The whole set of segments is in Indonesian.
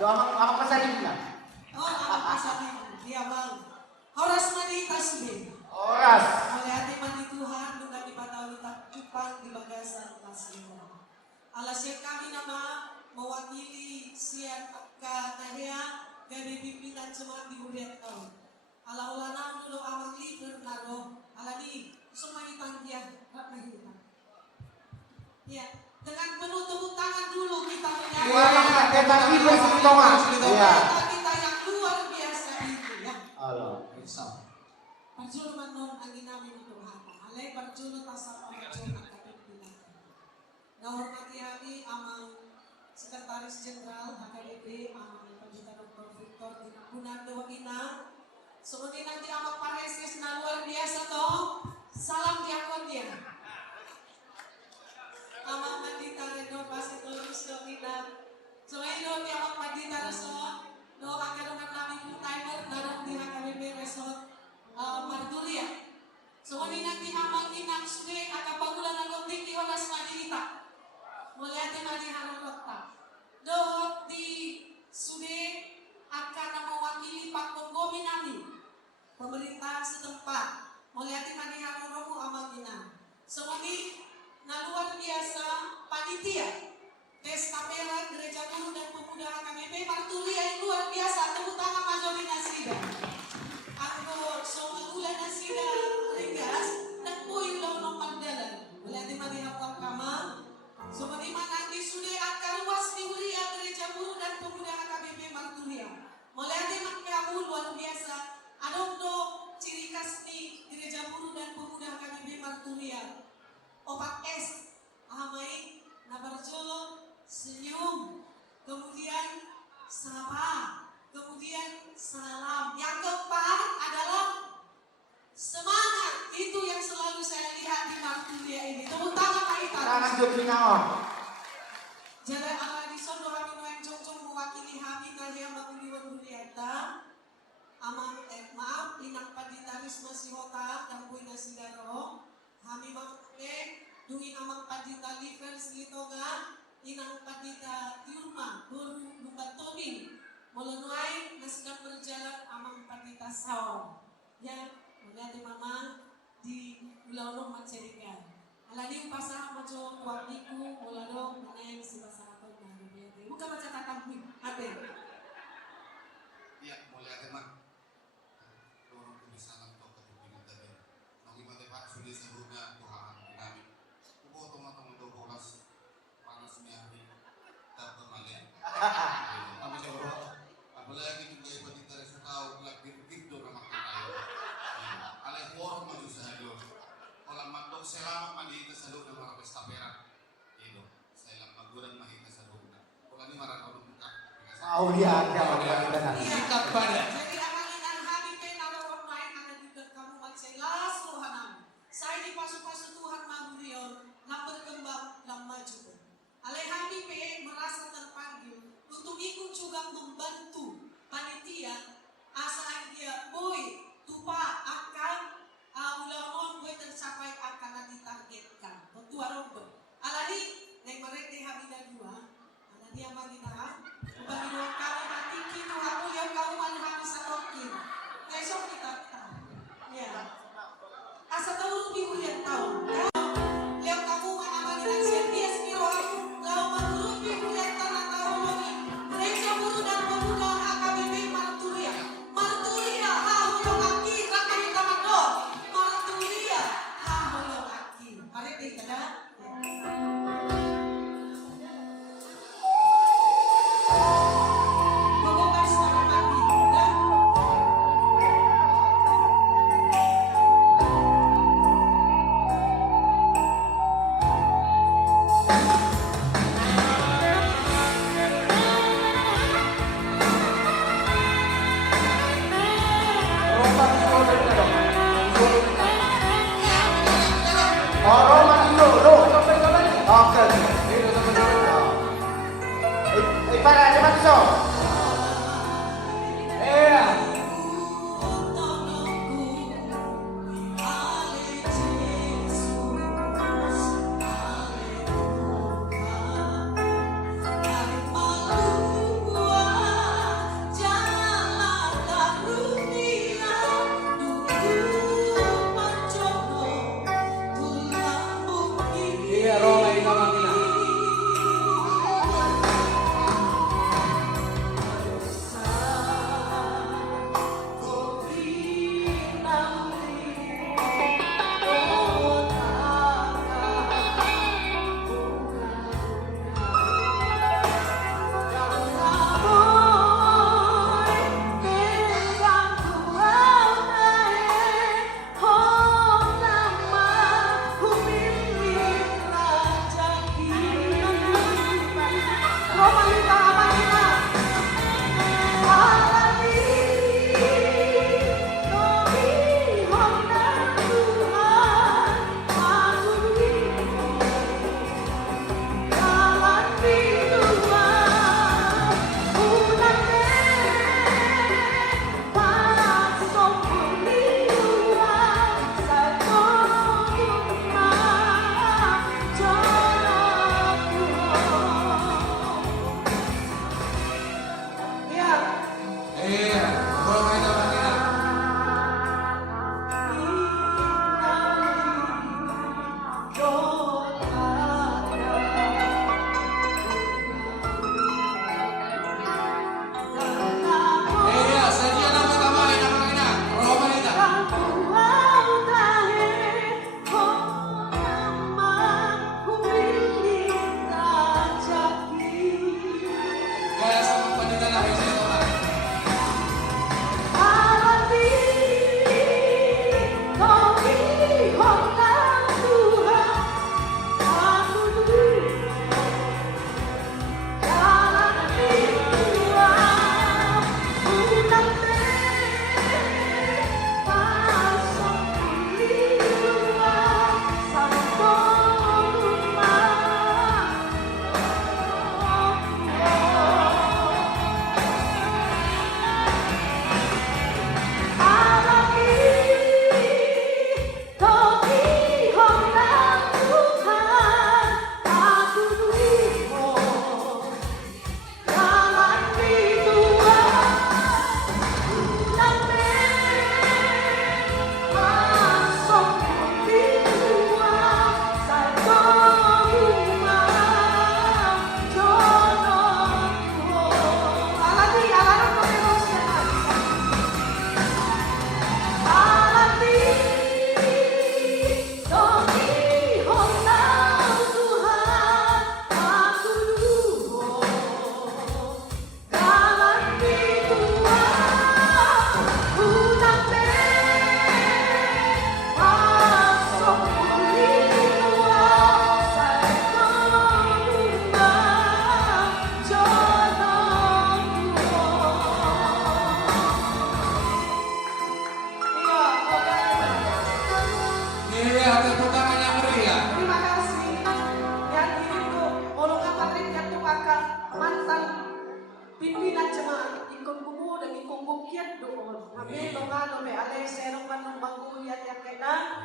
Doa ama pasarin na. Oh, ama pasarin. Dia bang. Oras manita sudah. Oras. Oleh hati mandi Tuhan, bukan dipatawi tak cupang di bagasan kasih. Alasnya kami nama mewakili sian katanya dari pimpinan jemaat di Uriat kau. Ala ulana dulu amang liver nado. Ala di semua ditanggian. Ya, dengan penuh tepuk tangan dulu kita menyanyi. Iya, kita liver setengah. Iya. Kita yang luar biasa itu ya. Allah, insya. Parjulo manon ang ginamit ng Tuhan. Alay parjulo tasap ang parjulo ang kapitbilan. Nahormati kami amang Sekretaris Jenderal HKBP amang Pagjuta Dr. Victor Dinapunan Dewagina. Sumungkin nanti amang paresis na luar biasa to. Salam diakon dia. Amang Mandita Reno Pasitulus Dewagina. Sumayon di amang Mandita Resort. No, akan namin full timer darong di HKBP Resort. Mardulia. So kami nanti amang inang sude at pagulan ng tinggi oras manilita. Mula ate maniharang lokta. Dohot di sude akan mewakili panggogomin namin. Pemerintah setempat. Mula ate maniharang romo amang inang. So kami na luar biasa panitia. Tes Kapela Gereja Guru dan Pemuda HKBP Mardulia yang luar biasa. Tepuk tangan Majori Nasida. Ako so magulan na sila ringas nagpuin lang ng pagdalan wala di manihapang kamang so maniman nanti sudah akan luas di Huria Gereja Guru dan Pemuda HKBP Marturia wala di magkabul luar biasa anong do ciri khas ni Gereja Guru dan Pemuda HKBP Marturia opak es amai nabarjolo senyum kemudian sapa kemudian salam. Yang keempat adalah semangat. Itu yang selalu saya lihat di Marturia ini. Tepuk tangan Pak Ita. Tangan jodinaon. Jadi ala di sondo kami noen jongjong mewakili kami kalian menguliwan Huriata. Amang maaf inang paditaris masih hota dan buina sigaro. Kami mangke dungi amang padita liver silitonga inang padita tiurma bolu lumbat tobing. Mulanuay na sedang berjalan amang patita sawang yang melihat mamang di ulang-ulang mancerikan. Alani pasang maco kuamiku ulang-ulang meneng si pasaraton na bibete. Bukan baca tatang ate. Iya, mulai teman. Lorong kebisanan to ketubinan tadi. Nang iba Pak sudah serunya Tuhan kami. Ubo tong-tong do bolas panas miari. Tak pemalen. Kami coba apalagi juga ibu kita tahu lagi begitu ramah tayo. Alay forum maju sahalo. Kalau mandok selamat mandi kita sahalo ng mga pesta pera. Ito, saya lang maguran mahita sa luna. Kalau ni marang ulung ka. Oh iya, ada. Sikat pada. Jadi amangin ang hari kay naroon main ang nagigad kamu magselas Tuhan. Saya dipasok-pasok Tuhan maguriyon na berkembang dan maju. Alay hari pe merasa terpanggil untuk ikut juga membantu panitia asal dia boy tupa akan ulang-ulang boy tercapai akan ditargetkan ketua rombong alani yang mereka habida dua alani yang manitahan bagi dua kali mati kita aku yang kau manhabi sarokin besok kita tahu ya asa tahu lebih kuliah tahu lihat kamu mengamali dan dia sekiro aku lau menurutnya kuliah tanah tahu lagi Gereja Guru dan Pemuda HKBP Marturia. Marturia hahulong aki rakyat kita mandor. Marturia hahulong aki. Mari kita dah. Bapak suara mati. Dan Roman dulu. Oke. Para cepat so. Iya. Hallelujah. Iyat doon. Kami longano may alay serong manong banguyat yang kena.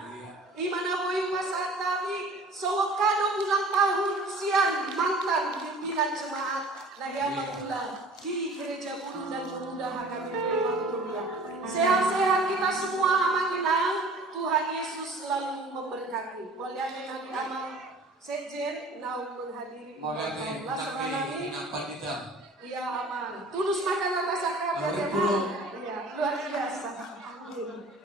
Imana mo yung masaan dami. So wag ka nung ulang tahun siyan mantan pimpinan jemaat nagyamang ulang di gereja Bulu dan Pemuda kami waktu dunia. Sehat-sehat kita semua aman inang. Tuhan Yesus selalu memberkati. Mulia nabi amal sejen nau menghadiri Mulai nanti nampak kita. Iya aman. Tulus makan atas akar dari